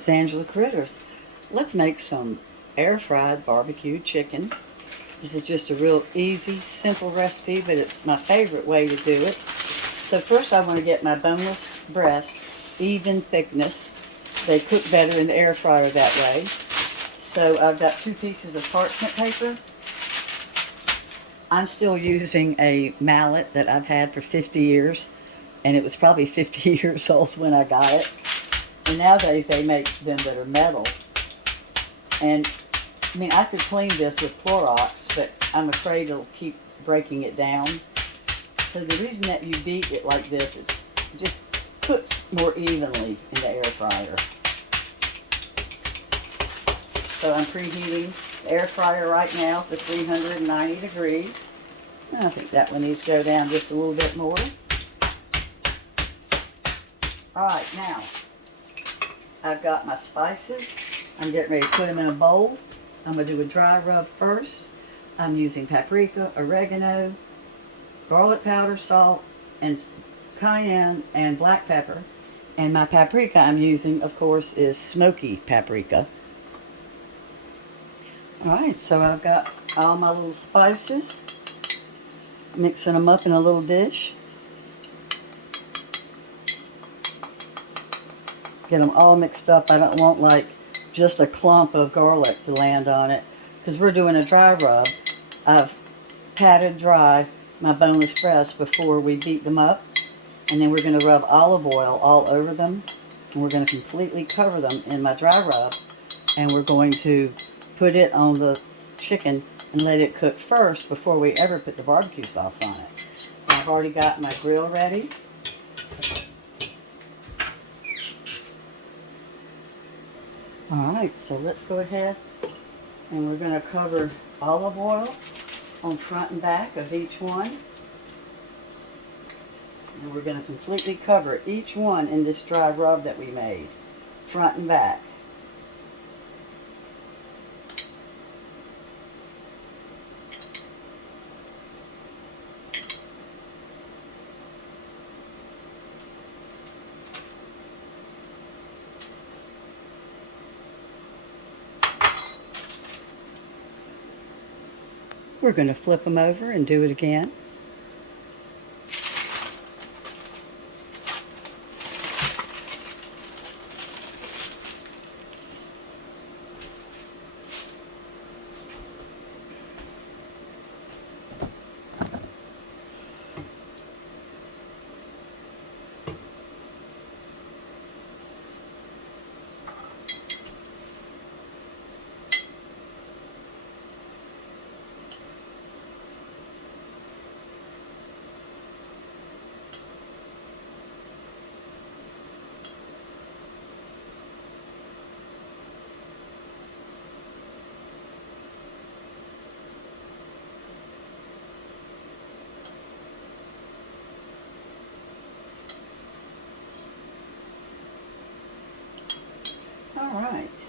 It's Angela Critters. Let's make some air-fried barbecue chicken. This is just a real easy, simple recipe, but it's my favorite way to do it. So first I want to get my boneless breast, even thickness. They cook better in the air fryer that way. So I've got 2 pieces of parchment paper. I'm still using a mallet that I've had for 50 years, and it was probably 50 years old when I got it. And nowadays they make them that are metal. And I mean, I could clean this with Clorox, but I'm afraid it'll keep breaking it down. So the reason that you beat it like this is it just cooks more evenly in the air fryer. So I'm preheating the air fryer right now to 390 degrees. And I think that one needs to go down just a little bit more. Alright, now I've got my spices. I'm getting ready to put them in a bowl. I'm going to do a dry rub first. I'm using paprika, oregano, garlic powder, salt, and cayenne, and black pepper. And my paprika I'm using, of course, is smoky paprika. Alright, so I've got all my little spices. Mixing them up in a little dish. Get them all mixed up. I don't want like just a clump of garlic to land on it because we're doing a dry rub. I've patted dry my boneless breast before we beat them up, and then we're going to rub olive oil all over them, and we're going to completely cover them in my dry rub, and we're going to put it on the chicken and let it cook first before we ever put the barbecue sauce on it. I've already got my grill ready. Alright, so let's go ahead and we're going to cover olive oil on front and back of each one. And we're going to completely cover each one in this dry rub that we made, front and back. We're going to flip them over and do it again. Alright,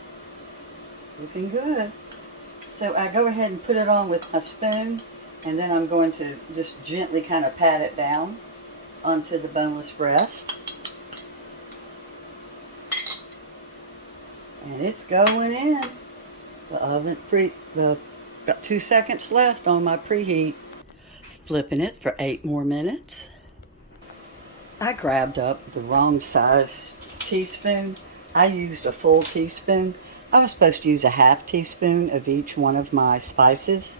looking good. So I go ahead and put it on with a spoon, and then I'm going to just gently kind of pat it down onto the boneless breast. And it's going in. The oven got 2 seconds left on my preheat. Flipping it for 8 more minutes. I grabbed up the wrong size teaspoon. I used a full teaspoon. I was supposed to use a half teaspoon of each one of my spices.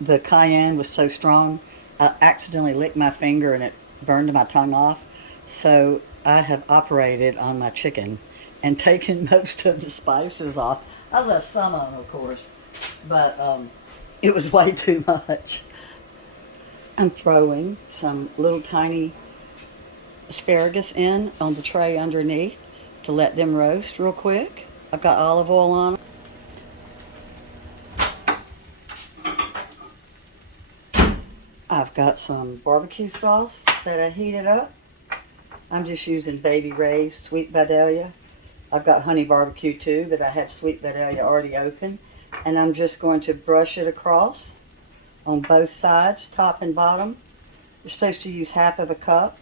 The cayenne was so strong, I accidentally licked my finger and it burned my tongue off. So I have operated on my chicken and taken most of the spices off. I left some on, of course, but it was way too much. I'm throwing some little tiny asparagus in on the tray underneath to let them roast real quick. I've got olive oil on them. I've got some barbecue sauce that I heated up. I'm just using Baby Ray's Sweet Vidalia. I've got honey barbecue too, but I had Sweet Vidalia already open. And I'm just going to brush it across on both sides, top and bottom. You're supposed to use half of a cup.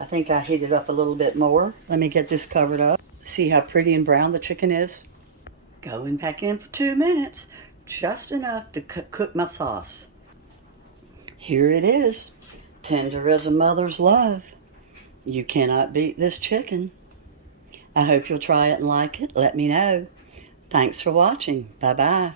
I think I heated up a little bit more. Let me get this covered up. See how pretty and brown the chicken is? Going back in for 2 minutes, just enough to cook my sauce. Here it is, tender as a mother's love. You cannot beat this chicken. I hope you'll try it and like it. Let me know. Thanks for watching. Bye-bye.